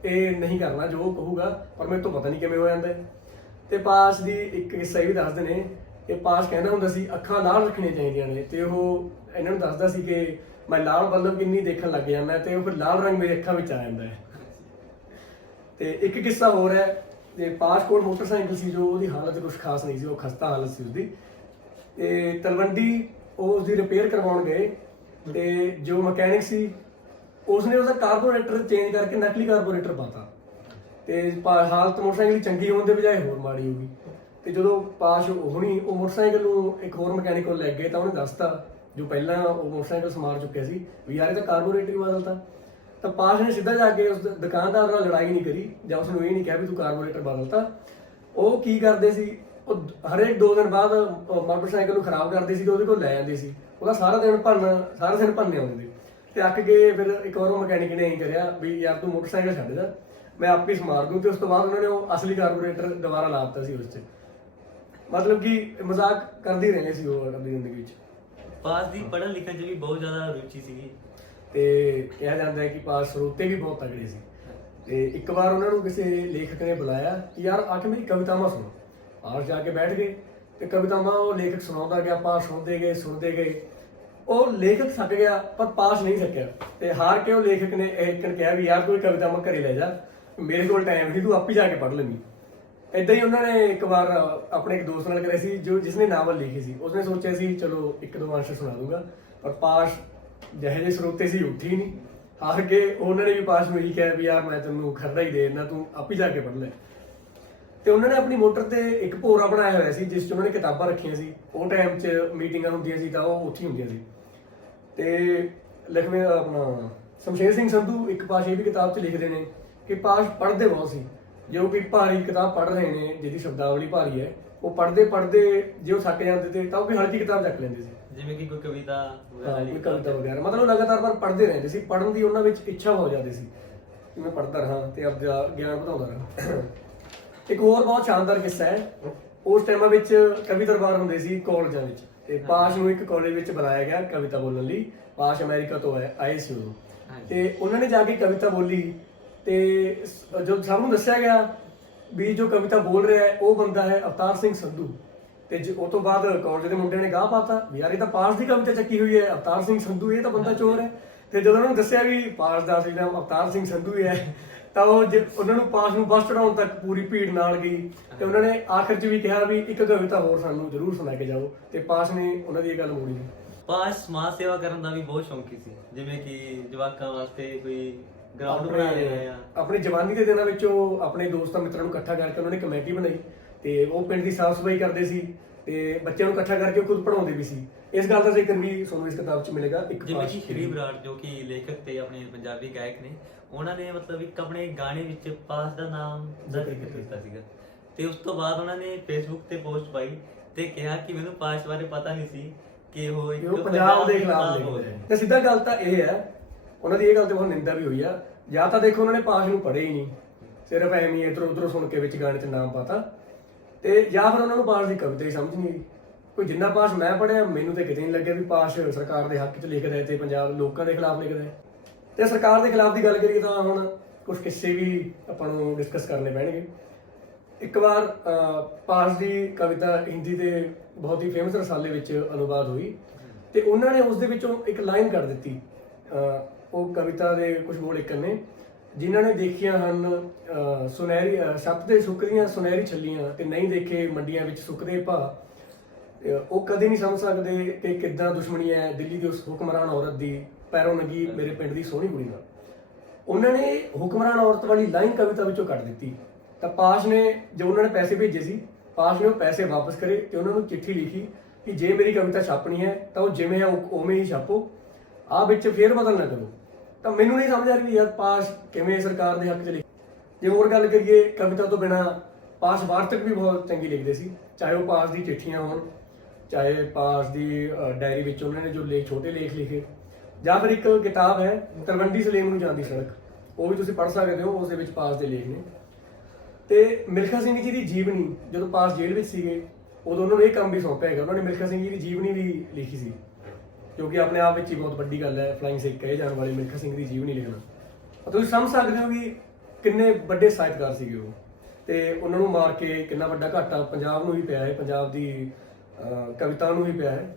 ਇਹ ਨਹੀਂ ਕਰਨਾ ਜੋ ਕਹੂਗਾ ਪਰ ਮੈਨੂੰ ਤੋਂ ਪਤਾ ਨਹੀਂ ਕਿਵੇਂ ਹੋ ਜਾਂਦਾ ਤੇ ਪਾਸ ਦੀ ਇੱਕ ਕਿੱਸਾ ਵੀ ਦੱਸਦੇ ਨੇ ਕਿ ਪਾਸ ਕਹਿੰਦਾ ਹੁੰਦਾ ਸੀ ਅੱਖਾਂ ਲਾਲ ਰੱਖਣੀਆਂ ਚਾਹੀਦੀਆਂ ਨੇ। ਤੇ ਉਹ ਇਹਨਾਂ ਨੂੰ ਦੱਸਦਾ ਸੀ ਕਿ ਮੈਂ ਲਾਲ ਬੱਲਬ ਕਿੰਨੀ ਦੇਖਣ ਲੱਗ ਜਾਂਦਾ ਤੇ ਉਹ ਫਿਰ ਲਾਲ ਰੰਗ ਮੇਰੀ ਅੱਖਾਂ ਵਿੱਚ ਆ ਜਾਂਦਾ ਹੈ। ਤੇ ਇੱਕ ਕਿੱਸਾ ਹੋਰ ਹੈ, ਤੇ ਪਾਸਪੋਰਟ ਮੋਟਰਸਾਈਕਲ ਸੀ ਜੋ ਉਹਦੀ ਹਾਲਤ ਕੁਝ ਖਾਸ ਨਹੀਂ ਸੀ, ਉਹ ਖਸਤਾ ਹਾਲਤ ਸੀ ਉਸਦੀ। ਤੇ ਤਲਵੰਡੀ ਉਹ ਉਸਦੀ ਰਿਪੇਅਰ ਕਰਵਾਉਣ ਗਏ, ਤੇ ਜੋ ਮਕੈਨਿਕ ਸੀ, ਉਸਨੇ ਉਹਦਾ ਕਾਰਬੋਰੇਟਰ ਚੇਂਜ ਕਰਕੇ ਨਕਲੀ ਕਾਰਬੋਰੇਟਰ ਪਾਤਾ। ਤੇ ਹਾਲਤ ਮੋਟਰਸਾਈਕਲ ਚੰਗੀ ਹੋਣ ਦੇ ਬਜਾਏ ਹੋਰ ਮਾੜੀ ਹੋ ਗਈ। ਤੇ ਜਦੋਂ ਪਾਸ਼ ਹੋਣੀ, ਉਹ ਮੋਟਰਸਾਈਕਲ ਨੂੰ ਇੱਕ ਹੋਰ ਮਕੈਨਿਕ ਕੋਲ ਲੈ ਗਏ ਤਾਂ ਉਹਨੇ ਦੱਸਤਾ ਜੋ ਪਹਿਲਾਂ ਉਹ ਮੋਟਰਸਾਈਕਲ ਸਮਾਰ ਚੁੱਕਿਆ ਸੀ, ਵੀ ਯਾਰ ਇਹ ਤਾਂ ਕਾਰਬੋਰੇਟਰ ਬਦਲਤਾ ਤਾਂ। ਪਾਸ਼ ਨੇ ਸਿੱਧਾ ਜਾ ਕੇ ਉਸ ਦੁਕਾਨਦਾਰ ਨਾਲ ਲੜਾਈ ਨਹੀਂ ਕਰੀ, ਜਾਂ ਉਸ ਨੂੰ ਇਹ ਨਹੀਂ ਕਿਹਾ ਵੀ ਤੂੰ ਕਾਰਬੋਰੇਟਰ ਬਦਲਤਾ ਉਹ ਕੀ ਕਰਦੇ ਸੀ, ਉਹ ਹਰੇਕ ਦੋ ਦਿਨ ਬਾਅਦ ਮੋਟਰਸਾਈਕਲ ਨੂੰ ਖਰਾਬ ਕਰਦੇ ਸੀ ਤੇ ਉਹਦੇ ਕੋਲ ਲੈ ਜਾਂਦੇ ਸੀ। ਉਹਦਾ ਸਾਰਾ ਦਿਨ ਭੰਨ, ਸਾਰਾ ਦਿਨ ਭੰਨੇ ਆਉਂਦੇ ਸੀ। ਤੇ ਅੱਕ ਕੇ ਫਿਰ ਇੱਕ ਵਾਰ ਉਹ ਮਕੈਨਿਕ ਨੇ ਇਹ ਕਰਿਆ ਵੀ ਯਾਰ ਤੂੰ ਮੋਟਰਸਾਈਕਲ ਛੱਡ ਜਾ, ਮੈਂ ਆਪੇ ਸਮਾਰ ਦੂੰ ਤੇ ਉਸ ਤੋਂ ਬਾਅਦ ਉਹਨਾਂ ਨੇ ਉਹ ਅਸਲੀ ਕਾਰਬੋਰੇਟਰ ਦੁਬਾਰਾ ਲਾ ਦਿੱਤਾ ਸੀ ਉਸ 'ਚ। ਮਤਲਬ ਕਿ ਮਜ਼ਾਕ ਕਰਦੇ ਹੀ ਰਹਿੰਦੇ ਸੀ ਉਹ ਆਪਣੀ ਜ਼ਿੰਦਗੀ ਵਿੱਚ ਪਾਸ ਦੀ ਪੜ੍ਹਨ ਲਿਖਣ 'ਚ ਵੀ ਬਹੁਤ ਜ਼ਿਆਦਾ ਰੁਚੀ ਸੀਗੀ। ਤੇ ਕਿਹਾ ਜਾਂਦਾ ਹੈ ਕਿ ਪਾਸ ਸਰੋਤੇ ਵੀ ਬਹੁਤ ਤਗੜੇ ਸੀ। ਤੇ ਇੱਕ ਵਾਰ ਉਹਨਾਂ ਨੂੰ ਕਿਸੇ ਲੇਖਕ ਨੇ ਬੁਲਾਇਆ ਕਿ ਯਾਰ ਆ ਕੇ ਮੇਰੀ ਕਵਿਤਾਵਾਂ ਸੁਣੋ। ਪਾਸ ਜਾ ਕੇ ਬੈਠ ਗਏ ਤੇ ਕਵਿਤਾਵਾਂ ਉਹ ਲੇਖਕ ਸੁਣਾਉਂਦਾ ਗਿਆ, ਪਾਸ ਸੁਣਦੇ ਗਏ ਸੁਣਦੇ ਗਏ। ਉਹ ਲੇਖਕ ਥੱਕ ਗਿਆ, ਪਰ ਪਾਸ ਨਹੀਂ ਸਕਿਆ ਤੇ ਹਾਰ ਕੇ ਉਹ ਲੇਖਕ ਨੇ ਇੱਕ ਨੇ ਕਿਹਾ ਵੀ ਯਾਰ ਕੋਈ ਕਵਿਤਾਵਾਂ ਘਰੇ ਲੈ ਜਾ। ਮੇਰੇ ਕੋਲ ਟਾਈਮ ਨਹੀਂ ਤੂੰ ਆਪ ਹੀ ਜਾ ਕੇ ਪੜ੍ਹ ਲੈਂਦੀ। ਇਦਾਂ ਹੀ ਉਹਨਾਂ ਨੇ ਇੱਕ ਵਾਰ ਆਪਣੇ ਇੱਕ ਦੋਸਤ ਨਾਲ ਕਰਿਆ ਸੀ, ਜੋ ਜਿਸਨੇ ਨਾਵਲ ਲਿਖੀ ਸੀ। ਉਸਨੇ ਸੋਚਿਆ ਸੀ, ਚਲੋ, ਇੱਕ ਦੋ ਅੰਸ਼ ਸੁਣਾ ਦੂੰਗਾ। ਪਰ ਪਾਸ਼ ਜਿਹੇ ਜਿਹੇ ਸਰੋਤੇ ਸੀ, ਉੱਠੀ ਨਹੀਂ। ਹਾਰ ਕੇ ਉਹਨਾਂ ਨੇ ਵੀ ਪਾਸ਼ ਨੂੰ ਇਹੀ ਕਿਹਾ ਵੀ, ਯਾਰ, ਮੈਂ ਤੈਨੂੰ ਖਰੜਾ ਹੀ ਦੇ ਦਿੰਦਾ, ਤੂੰ ਆਪ ਹੀ ਜਾ ਕੇ ਪੜ੍ਹ ਲੈ। ਤੇ ਉਹਨਾਂ ਨੇ ਆਪਣੀ ਮੋਟਰ ਤੇ ਇੱਕ ਭੋਰਾ ਬਣਾਇਆ ਹੋਇਆ ਸੀ, ਜਿਸ 'ਚ ਉਹਨਾਂ ਨੇ ਕਿਤਾਬਾਂ ਰੱਖੀਆਂ ਸੀ। ਉਹ ਟਾਈਮ 'ਚ ਮੀਟਿੰਗਾਂ ਹੁੰਦੀਆਂ ਸੀ ਤਾਂ ਉਹ ਉੱਥੇ ਹੀ ਹੁੰਦੀਆਂ ਸੀ। ਤੇ ਲਖਵੇਂ ਆਪਣਾ ਸ਼ਮਸ਼ੇਰ ਸਿੰਘ ਸੰਧੂ ਇੱਕ ਪਾਸ਼ ਇਹ ਵੀ ਕਿਤਾਬ 'ਚ ਲਿਖਦੇ ਨੇ ਕਿ ਪਾਸ਼ ਪੜ੍ਹਦੇ ਬਹੁਤ ਸੀ। ਜੋ ਕਿ ਭਾਰੀ ਕਿਤਾਬ ਪੜ੍ਹ ਰਹੇ ਨੇ ਜਿਹਦੀ ਸ਼ਬਦਾਵਲੀ ਭਾਰੀ ਹੈ ਉਹ ਪੜ੍ਹਦੇ ਪੜ੍ਹਦੇ ਜੇ ਉਹ ਥੱਕ ਜਾਂਦੇ ਤੇ ਤਾਂ ਉਹ ਕੋਈ ਹਲਕੀ ਕਿਤਾਬ ਚੱਕ ਲੈਂਦੇ ਸੀ। ਜਿਵੇਂ ਕਿ ਕੋਈ ਕਵਿਤਾ ਵਗੈਰਾ ਕੋਈ ਕਵਿਤਾ ਵਗੈਰਾ। ਮਤਲਬ ਲਗਾਤਾਰ ਪਰ ਪੜ੍ਹਦੇ ਰਹਿੰਦੇ ਸੀ ਪੜ੍ਹਨ ਦੀ ਉਹਨਾਂ ਵਿੱਚ ਇੱਛਾ ਹੋ ਜਾਂਦੀ ਸੀ ਕਿ ਮੈਂ ਪੜ੍ਹਦਾ ਰਹਾਂ ਤੇ ਆਪਦਾ ਗਿਆਨ ਵਧਾਉਂਦਾ ਰਹਾਂ। ਇੱਕ ਹੋਰ ਬਹੁਤ ਸ਼ਾਨਦਾਰ ਕਿੱਸਾ ਹੈ ਉਸ ਟਾਈਮਾਂ ਵਿੱਚ ਕਵੀ ਦਰਬਾਰ ਹੁੰਦੇ ਸੀ ਕਾਲਜਾਂ ਵਿੱਚ ਤੇ ਪਾਸ਼ ਨੂੰ ਇੱਕ ਕਾਲਜ ਵਿੱਚ ਬੁਲਾਇਆ ਗਿਆ ਕਵਿਤਾ ਬੋਲਣ ਲਈ। ਪਾਸ਼ ਅਮਰੀਕਾ ਤੋਂ ਆਏ ਸੀ। ਤੇ ਉਹਨਾਂ ਨੇ ਜਾ ਕੇ ਕਵਿਤਾ ਬੋਲੀ ਤੇ ਸ- ਜੋ ਸਭ ਨੂੰ ਦੱਸਿਆ ਗਿਆ ਵੀ ਜੋ ਕਵਿਤਾ ਬੋਲ ਰਿਹਾ ਹੈ ਉਹ ਬੰਦਾ ਹੈ ਅਵਤਾਰ ਸਿੰਘ ਸੰਧੂ। ਤੇ ਜ- ਉਹ ਤੋਂ ਬਾਅਦ ਕਾਲਜ ਦੇ ਮੁੰਡਿਆਂ ਨੇ ਗਾਹ ਪਾਤਾ ਵੀ ਯਾਰ ਇਹ ਤਾਂ ਪਾਸ ਦੀ ਕਵਿਤਾ ਚੱਕੀ ਹੋਈ ਹੈ ਅਵਤਾਰ ਸਿੰਘ ਸੰਧੂ ਇਹ ਤਾਂ ਬੰਦਾ ਚੋਰ ਹੈ। ਤੇ ਜਦੋਂ ਉਹਨਾਂ ਨੂੰ ਦੱਸਿਆ ਵੀ ਪਾਸ ਦਾ ਅਸਲੀ ਨਾਮ ਅਵਤਾਰ ਸਿੰਘ ਸੰਧੂ ਹੀ ਹੈ ਤਾਂ ਉਹ ਜ- ਉਹਨਾਂ ਨੂੰ ਪਾਸ ਨੂੰ ਬਸ ਚੜਾਉਣ ਤੱਕ ਪੂਰੀ ਭੀੜ ਨਾਲ ਗਈ। ਤੇ ਉਹਨਾਂ ਨੇ ਆਖਰ 'ਚ ਵੀ ਕਿਹਾ ਵੀ ਇੱਕ ਕਵਿਤਾ ਹੋਰ ਸਾਨੂੰ ਜ਼ਰੂਰ ਸੁਣਾ ਕੇ ਜਾਓ ਤੇ ਪਾਸ ਨੇ ਉਹਨਾਂ ਦੀ ਇਹ ਗੱਲ ਮੋੜੀ। ਪਾਸ ਸਮਾਜ ਸੇਵਾ ਕਰਨ ਦਾ ਵੀ ਬਹੁਤ ਸ਼ੌਂਕੀ ਸੀ। ਜਿਵੇਂ ਕਿ ਜਵਾਕਾਂ ਵਾਸਤੇ ਕੋਈ ਗਰਾਊਂਡ ਬਣਾ ਰਹੇ ਆ ਆਪਣੀ ਜਵਾਨੀ ਦੇ ਦਿਨਾਂ ਵਿੱਚ ਉਹ ਆਪਣੇ ਦੋਸਤਾਂ ਮਿੱਤਰਾਂ ਨੂੰ ਇਕੱਠਾ ਕਰਕੇ ਉਹਨਾਂ ਨੇ ਕਮੇਟੀ ਬਣਾਈ ਤੇ ਉਹ ਪਿੰਡ ਦੀ ਸਾਫ਼ ਸਫ਼ਾਈ ਕਰਦੇ ਸੀ ਤੇ ਬੱਚਿਆਂ ਨੂੰ ਇਕੱਠਾ ਕਰਕੇ ਖੁਦ ਪੜਾਉਂਦੇ ਵੀ ਸੀ। ਇਸ ਗੱਲ ਦਾ ਜ਼ਿਕਰ ਵੀ ਤੁਹਾਨੂੰ ਇਸ ਕਿਤਾਬ 'ਚ ਮਿਲੇਗਾ ਇੱਕ ਜਿਵੇਂ ਕਿ ਸ਼੍ਰੀ ਬਰਾੜ ਜੋ ਕਿ ਲੇਖਕ ਤੇ ਆਪਣੇ ਪੰਜਾਬੀ ਗਾਇਕ ਨੇ ਉਹਨਾਂ ਨੇ ਮਤਲਬ ਇੱਕ ਆਪਣੇ ਗਾਣੇ ਵਿੱਚ ਪਾਸ ਦਾ ਨਾਮ ਜ਼ਿਕਰ ਕੀਤਾ। ਸੀਗਾ। ਤੇ ਉਸ ਤੋਂ ਬਾਅਦ ਉਹਨਾਂ ਨੇ ਫੇਸਬੁੱਕ ਤੇ ਪੋਸਟ ਪਾਈ ਤੇ ਕਿਹਾ ਕਿ ਮੈਨੂੰ ਪਾਸ ਬਾਰੇ ਪਤਾ ਨਹੀਂ ਸੀ ਕਿ ਉਹ ਇੱਕ ਪੰਜਾਬ ਦੇ ਖਿਲਾਫ ਹੈ ਤੇ ਸਿੱਧਾ ਗੱਲ ਤਾਂ ਇਹ ਹੈ ਉਹਨਾਂ ਦੀ ਇਹ ਗੱਲ ਤੇ ਬਹੁਤ ਨਿੰਦਾ ਵੀ ਹੋਈ ਆ। ਜਾਂ ਤਾਂ ਦੇਖੋ ਉਹਨਾਂ ਨੇ ਪਾਸ ਨੂੰ ਪੜ੍ਹੇ ਹੀ ਨਹੀਂ। ਸਿਰਫ ਐਵੇਂ ਹੀ ਇਧਰੋਂ ਉਧਰੋਂ ਸੁਣ ਕੇ ਵਿੱਚ ਗਾਣੇ 'ਚ ਨਾਮ ਪਾਤਾ। ਤੇ ਜਾਂ ਫਿਰ ਉਹਨਾਂ ਨੂੰ ਪਾਸ ਦੀ ਕਵਿਤਾ ਹੀ ਸਮਝ ਨਹੀਂ ਆਈ। ਕੋਈ ਜਿੰਨਾ ਪਾਸ ਮੈਂ ਪੜਿਆ ਮੈਨੂੰ ਤੇ ਕਿਤੇ ਨਹੀਂ ਲੱਗਿਆ ਵੀ ਪਾਸ ਸਰਕਾਰ ਦੇ ਹੱਕ 'ਚ ਲਿਖਦਾ ਹੈ ਤੇ ਪੰਜਾਬ ਲੋਕਾਂ ਦੇ ਖਿਲਾਫ ਲਿਖਦਾ ਹੈ। ਤੇ ਸਰਕਾਰ ਦੇ ਖਿਲਾਫ ਦੀ ਗੱਲ ਕਰੀਏ ਤਾਂ ਹੁਣ ਕੁਝ ਕਿੱਸੇ ਵੀ ਆਪਾਂ ਨੂੰ ਡਿਸਕਸ ਕਰਨੇ ਪੈਣਗੇ। ਇੱਕ ਵਾਰ ਪਾਸ ਦੀ ਕਵਿਤਾ ਹਿੰਦੀ ਦੇ ਬਹੁਤ ਹੀ ਫੇਮਸ ਰਸਾਲੇ ਵਿੱਚ ਅਨੁਵਾਦ ਹੋਈ। ਤੇ ਉਹਨਾਂ ਨੇ ਉਸ ਦੇ ਵਿੱਚੋਂ ਇੱਕ ਲਾਈਨ ਕੱਢ ਦਿੱਤੀ। ਉਹ ਕਵਿਤਾ ਦੇ ਕੁਝ ਬੋਲ ਇੱਕ ਨੇ ਜਿਨ੍ਹਾਂ ਨੇ ਦੇਖੀਆਂ ਹਨ ਅਹ, ਸੁਨਹਿਰੀ ਅਹ, ਛੱਤ ਤੇ ਸੁੱਕਦੀਆਂ ਸੁਨਹਿਰੀ ਛੱਲੀਆਂ ਤੇ ਨਹੀਂ ਦੇਖੇ ਮੰਡੀਆਂ ਵਿੱਚ ਸੁੱਕਦੇ ਭਾ ਉਹ ਕਦੇ ਨਹੀਂ ਸਮਝ ਸਕਦੇ ਕਿ ਕਿੱਦਾਂ ਦੁਸ਼ਮਣੀ ਹੈ ਦਿੱਲੀ ਦੀ ਉਸ ਹੁਕਮਰਾਨ ਔਰਤ ਦੀ ਪੈਰੋਂ ਨਗੀ ਮੇਰੇ ਪਿੰਡ ਦੀ ਸੋਹਣੀ ਕੁੜੀ ਨਾਲ। ਉਹਨਾਂ ਨੇ ਹੁਕਮਰਾਨ ਔਰਤ ਵਾਲੀ ਲਾਈਨ ਕਵਿਤਾ ਵਿੱਚੋਂ ਕੱਢ ਦਿੱਤੀ। ਤਾਂ ਪਾਸ਼ ਨੇ ਜੋ ਉਹਨਾਂ ਨੇ ਪੈਸੇ ਭੇਜੇ ਸੀ ਪਾਸ਼ ਨੇ ਉਹ ਪੈਸੇ ਵਾਪਸ ਕਰੇ ਤੇ ਉਹਨਾਂ ਨੂੰ ਚਿੱਠੀ ਲਿਖੀ ਕਿ ਜੇ ਮੇਰੀ ਕਵਿਤਾ ਛਾਪਣੀ ਹੈ ਤਾਂ ਉਹ ਜਿਵੇਂ ਹੈ ਉਵੇਂ ਹੀ ਛਾਪੋ। ਆ ਵਿੱਚ ਫੇਰ ਬਦਲ ਨਾ ਕਰੋ। ਤਾਂ ਮੈਨੂੰ ਨਹੀਂ ਸਮਝ ਆ ਰਹੀ ਵੀ ਯਾਰ ਪਾਸ਼ ਕਿਵੇਂ ਸਰਕਾਰ ਦੇ ਹੱਕ 'ਚ ਲਿਖ ਜੇ ਹੋਰ ਗੱਲ ਕਰੀਏ, ਕਵਿਤਾ ਤੋਂ ਬਿਨਾ ਪਾਸ ਵਾਰਤਕ ਵੀ ਬਹੁਤ ਚੰਗੀ ਲਿਖਦੇ ਸੀ। ਚਾਹੇ ਉਹ ਪਾਸ ਦੀ ਚਿੱਠੀਆਂ ਹੋਣ, ਚਾਹੇ ਪਾਸ ਦੀ ਡਾਇਰੀ ਵਿੱਚ ਉਹਨਾਂ ਨੇ ਜੋ ਲੇਖ ਛੋਟੇ ਲੇਖ ਲਿਖੇ। ਜਾਂ ਫਿਰ ਇੱਕ ਕਿਤਾਬ ਹੈ ਤਰਵੰਡੀ ਸਲੇਮ ਨੂੰ ਜਾਂਦੀ ਸੜਕ। ਉਹ ਵੀ ਤੁਸੀਂ ਪੜ੍ਹ ਸਕਦੇ ਹੋ, ਉਸ ਦੇ ਵਿੱਚ ਪਾਸ ਦੇ ਲੇਖ ਨੇ। ਤੇ ਮਿਲਖਾ ਸਿੰਘ ਜੀ ਦੀ ਜੀਵਨੀ, ਜਦੋਂ ਪਾਸ ਜੇਲ੍ਹ ਵਿੱਚ ਸੀਗੇ, ਉਦੋਂ ਉਹਨਾਂ ਨੂੰ ਇਹ ਕੰਮ ਵੀ ਸੌਂਪਿਆ ਹੈਗਾ ਉਹਨਾਂ ਨੇ ਮਿਲਖਾ ਸਿੰਘ ਜੀ ਦੀ ਜੀਵਨੀ ਵੀ ਲਿਖੀ ਸੀ। ਜੋ ਕਿ ਆਪਣੇ ਆਪ ਵਿੱਚ ਹੀ ਬਹੁਤ ਵੱਡੀ ਗੱਲ ਹੈ ਫਲਾਈਂਗ ਸਿੱਖ ਕਹੇ ਜਾਣ ਵਾਲੇ ਮਿਲਖਾ ਸਿੰਘ ਦੀ ਜੀਵਨੀ ਲਿਖਣਾ। ਤਾਂ ਤੁਸੀਂ ਸਮਝ ਸਕਦੇ ਹੋ ਕਿ ਕਿੰਨੇ ਵੱਡੇ ਸਾਹਿਤਕਾਰ ਸੀਗੇ ਉਹ। ਤੇ ਉਹਨਾਂ ਨੂੰ ਮਾਰ ਕੇ ਕਿੰਨਾ ਵੱਡਾ ਘਾਟਾ ਪੰਜਾਬ ਨੂੰ ਵੀ ਪਿਆ ਹੈ ਪੰਜਾਬ ਦੀ ਕਵਿਤਾ ਨੂੰ ਵੀ ਪਿਆ ਹੈ।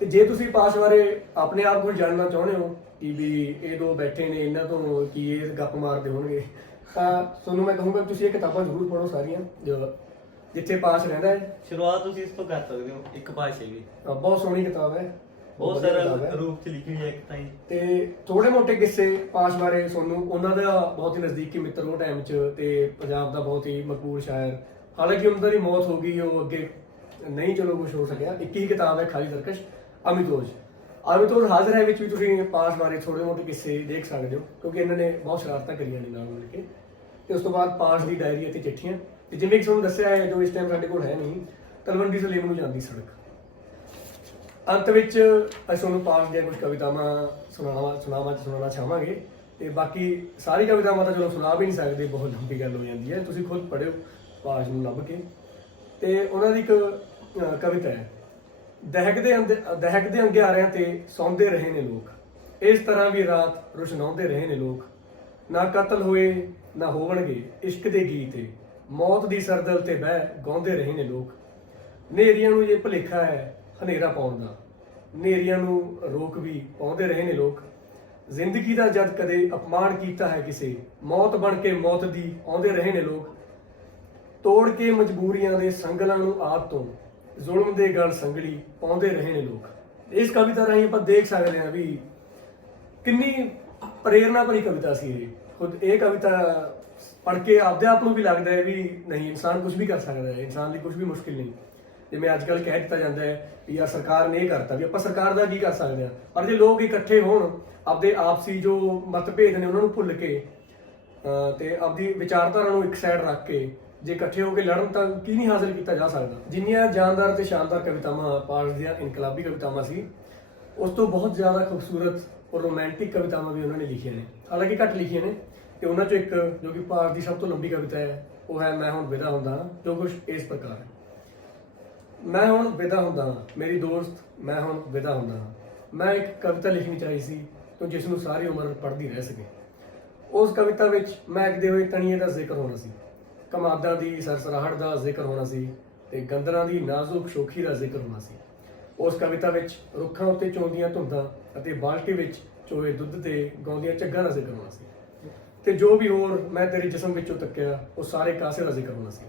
ਤੇ ਜੇ ਤੁਸੀਂ ਪਾਸ ਬਾਰੇ ਆਪਣੇ ਆਪ ਕੋਲ ਜਾਣਨਾ ਚਾਹੁੰਦੇ ਹੋ ਕਿ ਵੀ ਇਹ ਦੋ ਬੈਠੇ ਨੇ ਇਹਨਾਂ ਤੋਂ ਕੀ ਇਹ ਗੱਪ ਮਾਰਦੇ ਹੋਣਗੇ ਤਾਂ ਤੁਹਾਨੂੰ ਮੈਂ ਕਹੂੰਗਾ ਤੁਸੀਂ ਇਹ ਕਿਤਾਬਾਂ ਜ਼ਰੂਰ ਪੜ੍ਹੋ ਸਾਰੀਆਂ ਜੋ ਜਿੱਥੇ ਪਾਸ ਰਹਿੰਦਾ ਹੈ। ਸ਼ੁਰੂਆਤ ਤੁਸੀਂ ਇਸ ਤੋਂ ਕਰ ਸਕਦੇ ਹੋ ਇੱਕ ਵੀ ਅਹ ਬਹੁਤ ਸੋਹਣੀ ਕਿਤਾਬ ਹੈ। ਬਹੁਤ ਵਧੀਆ ਕਿਤਾਬ ਸਰਲ ਹੈ। ਰੂਪ ਚ ਲਿਖੀ ਹੋਈ ਹੈ ਇੱਕ ਤਾਂ ਤੇ ਥੋੜੇ ਮੋਟੇ ਕਿੱਸੇ ਪਾਸ ਬਾਰੇ ਤੁਹਾਨੂੰ ਉਹਨਾਂ ਦਾ ਬਹੁਤ ਹੀ ਨਜ਼ਦੀਕੀ ਮਿੱਤਰ ਉਹ ਟਾਈਮ 'ਚ ਤੇ ਪੰਜਾਬ ਦਾ ਬਹੁਤ ਹੀ ਮਕਬੂਲ ਸ਼ਾਇਰ। ਹਾਲਾਂਕਿ ਉਹਨਾਂ ਦੀ ਮੌਤ ਹੋ ਗਈ ਉਹ ਅੱਗੇ ਨਹੀਂ ਚਲੋ ਕੁਝ ਹੋ ਸਕਿਆ। ਇੱਕ ਹੀ ਕਿਤਾਬ ਹੈ ਖਾਲੀ ਸਰਕਸ਼ ਅਮਿਤੋਜ। ਅਮਿਤੋਜ ਹਾਜ਼ਰ ਹੈ ਵਿੱਚ ਵੀ ਤੁਸੀਂ ਪਾਸ ਬਾਰੇ ਥੋੜੇ ਮੋਟੇ ਕਿੱਸੇ ਦੇਖ ਸਕਦੇ ਹੋ ਕਿਉਂਕਿ ਇਹਨਾਂ ਨੇ ਬਹੁਤ ਸ਼ਰਾਰਤਾਂ ਕਰੀਆਂ ਨੇ ਨਾਲ ਮਿਲ ਕੇ। ਤੇ ਉਸ ਤੋਂ ਬਾਅਦ ਪਾਸ ਦੀ ਡਾਇਰੀ ਅਤੇ ਚਿੱਠੀਆਂ। ਤੇ ਜਿਵੇਂ ਕਿ ਤੁਹਾਨੂੰ ਦੱਸਿਆ ਹੈ ਜੋ ਇਸ ਟਾਈਮ ਸਾਡੇ ਕੋਲ ਹੈ ਨਹੀਂ ਤਲਵੰਡੀ ਸਲੇਮ ਨੂੰ ਜਾਂਦੀ ਸੜਕ। ਅੰਤ ਵਿੱਚ ਅਸੀਂ ਤੁਹਾਨੂੰ ਪਾਸ ਦੀਆਂ ਕੁਝ ਕਵਿਤਾਵਾਂ ਸੁਣਾਉਣਾ ਸੁਣਾਵਾਂ ਸੁਣਾਉਣਾ ਚਾਹਾਂਗੇ। ਤੇ ਬਾਕੀ ਸਾਰੀ ਕਵਿਤਾਵਾਂ ਤਾਂ ਚਲੋ ਸੁਣਾ ਵੀ ਨਹੀਂ ਸਕਦੇ, ਬਹੁਤ ਲੰਬੀ ਗੱਲ ਹੋ ਜਾਂਦੀ ਹੈ। ਤੁਸੀਂ ਖੁਦ ਪੜ੍ਹਿਓ ਪਾਸ ਨੂੰ ਲੱਭ ਕੇ। ਤੇ ਉਹਨਾਂ ਦੀ ਇੱਕ ਕਵਿਤਾ ਹੈ, ਦਹਿਕਦੇ ਅੰਦੇ ਦਹਿਕਦੇ ਅੰਗਿਆਰਿਆਂ ਤੇ ਸੌਂਦੇ ਰਹੇ ਨੇ ਲੋਕ। ਇਸ ਤਰ੍ਹਾਂ ਵੀ ਰਾਤ ਰੁਸ਼ਨਾਉਂਦੇ ਰਹੇ ਨੇ ਲੋਕ। ਨਾ ਕਤਲ ਹੋਏ, ਨਾ ਹੋਵਣਗੇ ਇਸ਼ਕ ਦੇ ਗੀਤ ਏ। ਮੌਤ ਦੀ ਸਰਦਲ ਤੇ ਬਹਿ ਗਾਉਂਦੇ ਰਹੇ ਨੇ ਲੋਕ। ਨੇਰੀਆਂ ਨੂੰ ਇਹ ਭੁਲੇਖਾ ਹੈ ਹਨੇਰਾ ਪਾਉਣ ਦਾ। ਨੇਰੀਆਂ ਨੂੰ ਰੋਕ ਵੀ ਪਾਉਂਦੇ ਰਹੇ ਨੇ ਲੋਕ। ਜ਼ਿੰਦਗੀ ਦਾ ਜਦ ਕਦੇ ਅਪਮਾਨ ਕੀਤਾ ਹੈ ਕਿਸੇ, ਮੌਤ ਬਣ ਕੇ ਮੌਤ ਦੀ ਆਉਂਦੇ ਰਹੇ ਨੇ ਲੋਕ। ਤੋੜ ਕੇ ਮਜਬੂਰੀਆਂ ਦੇ ਸੰਗਲਾਂ ਨੂੰ ਆਪ ਤੋਂ, ਜ਼ੁਲਮ ਦੇ ਗਲ ਸੰਗਲੀ ਪਾਉਂਦੇ ਰਹੇ ਨੇ ਲੋਕ। ਇਸ ਕਵਿਤਾ ਰਾਹੀਂ ਆਪਾਂ ਦੇਖ ਸਕਦੇ ਹਾਂ ਵੀ ਕਿੰਨੀ ਪ੍ਰੇਰਨਾ ਭਰੀ ਕਵਿਤਾ ਸੀ ਇਹ। ਖੁਦ ਇਹ ਕਵਿਤਾ ਪੜ੍ਹ ਕੇ ਆਪਦੇ ਆਪ ਨੂੰ ਵੀ ਲੱਗਦਾ ਹੈ ਵੀ ਨਹੀਂ, ਇਨਸਾਨ ਕੁਝ ਵੀ ਕਰ ਸਕਦਾ ਹੈ, ਇਨਸਾਨ ਲਈ ਕੁਝ ਵੀ ਮੁਸ਼ਕਿਲ ਨਹੀਂ। ਜਿਵੇਂ ਅੱਜ ਕੱਲ ਕਹਿ ਦਿੱਤਾ ਜਾਂਦਾ ਹੈ ਵੀ ਯਾਰ ਸਰਕਾਰ ਨੇ ਇਹ ਕਰਤਾ ਵੀ ਆਪਾਂ ਸਰਕਾਰ ਦਾ ਕੀ ਕਰ ਸਕਦੇ ਹਾਂ? ਪਰ ਜੇ ਲੋਕ ਇਕੱਠੇ ਹੋਣ, ਆਪਦੇ ਆਪਸੀ ਜੋ ਮਤਭੇਦ ਨੇ ਉਹਨਾਂ ਨੂੰ ਭੁੱਲ ਕੇ, ਅਹ ਤੇ ਆਪਦੀ ਵਿਚਾਰਧਾਰਾ ਨੂੰ ਇੱਕ ਸਾਈਡ ਰੱਖ ਕੇ ਜੇ ਇਕੱਠੇ ਹੋ ਕੇ ਲੜਨ ਤਾਂ ਕੀ ਨਹੀਂ ਹਾਸਲ ਕੀਤਾ ਜਾ ਸਕਦਾ? ਜਿੰਨੀਆਂ ਜਾਨਦਾਰ ਤੇ ਸ਼ਾਨਦਾਰ ਕਵਿਤਾਵਾਂ ਪਾਰਸ ਦੀਆਂ ਇਨਕਲਾਬੀ ਕਵਿਤਾਵਾਂ ਸੀ, ਉਸ ਤੋਂ ਬਹੁਤ ਜ਼ਿਆਦਾ ਖੂਬਸੂਰਤ ਔਰ ਰੋਮਾਂਟਿਕ ਕਵਿਤਾਵਾਂ ਵੀ ਉਹਨਾਂ ਨੇ ਲਿਖੀਆਂ ਨੇ। ਹਾਲਾਂਕਿ ਘੱਟ ਲਿਖੀਆਂ ਨੇ ਤੇ ਉਹਨਾਂ ਚੋਂ ਇੱਕ ਜੋ ਕਿ ਭਾਰਤ ਦੀ ਸਭ ਤੋਂ ਲੰਬੀ ਕਵਿਤਾ ਹੈ, ਉਹ ਹੈ ਮੈਂ ਹੁਣ ਵਿਦਾ ਹੁੰਦਾ ਹਾਂ ਜੋ ਕੁਝ ਇਸ ਪ੍ਰਕਾਰ ਹੈ। ਮੈਂ ਹੁਣ ਵਿਦਾ ਹੁੰਦਾ ਹਾਂ। ਮੇਰੀ ਦੋਸਤ, ਮੈਂ ਹੁਣ ਵਿਦਾ ਹੁੰਦਾ ਹਾਂ। ਮੈਂ ਇੱਕ ਕਵਿਤਾ ਲਿਖਣੀ ਚਾਹੀ ਸੀ ਤੋਂ ਜਿਸ ਨੂੰ ਸਾਰੀ ਉਮਰ ਪੜ੍ਹਦੀ ਰਹਿ ਸਕੇ। ਉਸ ਕਵਿਤਾ ਵਿੱਚ ਮਹਿਕਦੇ ਹੋਏ ਤਣੀਏ ਦਾ ਜ਼ਿਕਰ ਹੋਣਾ ਸੀ। ਕਮਾਦਾਂ ਦੀ ਸਰਸਰਾਹਟ ਦਾ ਜ਼ਿਕਰ ਹੋਣਾ ਸੀ ਤੇ ਗੰਦਰਾਂ ਦੀ ਨਾਜ਼ੁਕ ਸ਼ੋਖੀ ਦਾ ਜ਼ਿਕਰ ਹੋਣਾ ਸੀ। ਉਸ ਕਵਿਤਾ ਵਿੱਚ ਰੁੱਖਾਂ ਉੱਤੇ ਚੋਂਦੀਆਂ ਧੁੰਦਾਂ ਅਤੇ ਬਾਲਟੀ ਵਿੱਚ ਚੋਏ ਦੁੱਧ ਤੇ ਗਾਉਂਦੀਆਂ ਝੱਗਾਂ ਦਾ ਜ਼ਿਕਰ ਹੋਣਾ ਸੀ। ਤੇ ਜੋ ਵੀ ਹੋਰ ਮੈਂ ਤੇਰੇ ਜਿਸਮ ਵਿੱਚੋਂ ਤੱਕਿਆ, ਉਹ ਸਾਰੇ ਕਾਸੇ ਦਾ ਜ਼ਿਕਰ ਹੋਣਾ ਸੀ।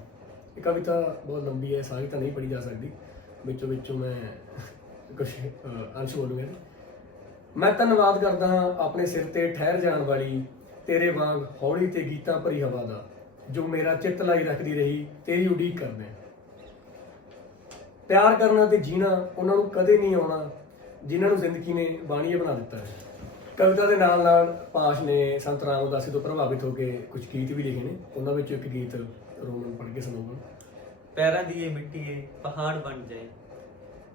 ਇਹ ਕਵਿਤਾ ਬਹੁਤ ਲੰਬੀ ਹੈ, ਸਾਰੀ ਤਾਂ ਨਹੀਂ ਪੜ੍ਹੀ ਜਾ ਸਕਦੀ। ਵਿੱਚੋਂ ਵਿੱਚੋਂ ਮੈਂ ਕੁਝ ਅੰਸ਼ ਬੋਲੂੰਗਾ ਮੈਂ ਧੰਨਵਾਦ ਕਰਦਾ ਹਾਂ ਆਪਣੇ ਸਿਰ ਤੇ ਠਹਿਰ ਜਾਣ ਵਾਲੀ ਤੇਰੇ ਵਾਂਗ ਹੌਲੀ ਤੇ ਗੀਤਾਂ ਭਰੀ ਹਵਾ ਦਾ, ਜੋ ਮੇਰਾ ਚਿੱਤ ਲਾਈ ਰੱਖਦੀ ਰਹੀ, ਤੇਰੀ ਉਡੀਕ ਕਰਦਾ ਪਿਆਰ ਕਰਨਾ ਤੇ ਜੀਣਾ, ਉਹਨਾਂ ਨੂੰ ਕਦੇ ਨਹੀਂ ਆਉਣਾ, ਜਿਨ੍ਹਾਂ ਨੂੰ ਜ਼ਿੰਦਗੀ ਨੇ ਬਾਣੀਏ ਬਣਾ ਦਿੱਤਾ ਹੈ। ਕਵਿਤਾ ਦੇ ਨਾਲ ਨਾਲ ਪਾਸ਼ ਨੇ ਸੰਤ ਰਾਮ ਉਦਾਸੀ ਤੋਂ ਪ੍ਰਭਾਵਿਤ ਹੋ ਕੇ ਕੁਝ ਗੀਤ ਵੀ ਲਿਖੇ ਨੇ। ਉਹਨਾਂ ਵਿੱਚੋਂ ਇੱਕ ਗੀਤ ਰੋਮਨ ਪੜ੍ਹ ਕੇ ਸੁਣਾਉਂਗਾ। ਪੈਰਾਂ ਦੀ ਇਹ ਮਿੱਟੀਏ ਪਹਾੜ ਬਣ ਜਾਏ।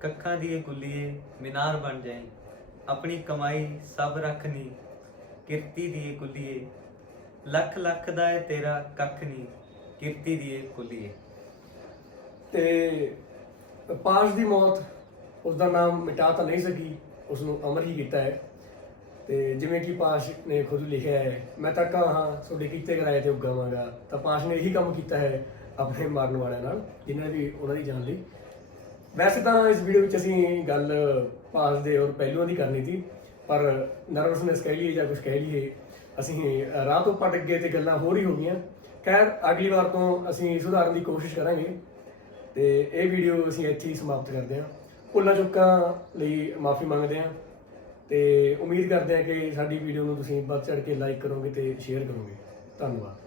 ਕੱਖਾਂ ਦੀ ਇਹ ਕੁੱਲੀਏ ਮੀਨਾਰ ਬਣ ਜਾਏ। ਆਪਣੀ ਕਮਾਈ ਸਭ ਰੱਖਨੀ ਕਿਰਤੀ ਦੀ ਇਹ ਕੁੱਲੀਏ ਲੱਖ ਲੱਖ ਦਾ ਹੈ ਤੇਰਾ ਕੱਖ ਨਹੀਂ ਕਿਰਤੀ ਦੀ ਇਹ ਕੁੱਲੀਏ ਤੇ ਪਾਸ਼ ਦੀ ਮੌਤ ਉਸ ਦਾ ਨਾਮ ਮਿਟਾ ਤਾਂ ਨਹੀਂ ਸਕੀ ਉਸ ਨੂੰ ਅਮਰ ਹੀ ਕੀਤਾ ਹੈ। ਤੇ ਜਿਵੇਂ ਕਿ ਪਾਸ਼ ਨੇ ਖੁਦ ਲਿਖਿਆ ਹੈ, ਮੈਂ ਤਾਂ ਕਹਾਂ ਤੁਹਾਡੇ ਕੀਤੇ ਕਰਾਏ ਤੇ ਉਗਾਵਾਂਗਾ ਤਾਂ ਪਾਸ਼ ਨੇ ਇਹੀ ਕੰਮ ਕੀਤਾ ਹੈ ਆਪਣੇ ਮਾਰਨ ਵਾਲਿਆਂ ਨਾਲ, ਜਿਨ੍ਹਾਂ ਵੀ ਉਹਨਾਂ ਦੀ ਜਾਨ ਲਈ। ਵੈਸੇ ਤਾਂ ਇਸ ਵੀਡੀਓ ਵਿੱਚ ਅਸੀਂ ਗੱਲ ਪਾਸ ਦੇ ਔਰ ਪਹਿਲੂਆਂ ਦੀ ਕਰਨੀ ਸੀ, ਪਰ ਨਰਵਸਨੈਸ ਕਹਿ ਲਈਏ ਜਾਂ ਕੁਝ ਕਹਿ ਲਈਏ, ਅਸੀਂ ਰਾਹ ਤੋਂ ਭਟਕ ਗਏ ਤੇ ਗੱਲਾਂ ਹੋਰ ਹੀ ਹੋ ਗਈਆਂ। ਖੈਰ, ਅਗਲੀ ਵਾਰ ਤੋਂ ਅਸੀਂ ਸੁਧਾਰਨ ਦੀ ਕੋਸ਼ਿਸ਼ ਕਰਾਂਗੇ। ਤੇ ਇਹ ਵੀਡੀਓ ਅਸੀਂ ਇੱਥੇ ਹੀ ਸਮਾਪਤ ਕਰਦੇ ਹਾਂ। ਭੁੱਲਾਂ ਚੁੱਕਾਂ ਲਈ ਮਾਫੀ ਮੰਗਦੇ ਹਾਂ। ਤੇ ਉਮੀਦ ਕਰਦੇ ਹਾਂ ਕਿ ਸਾਡੀ ਵੀਡੀਓ ਨੂੰ ਤੁਸੀਂ ਵੱਧ ਚੜ੍ਹ ਕੇ ਲਾਈਕ ਕਰੋਗੇ ਤੇ ਸ਼ੇਅਰ ਕਰੋਗੇ। ਧੰਨਵਾਦ।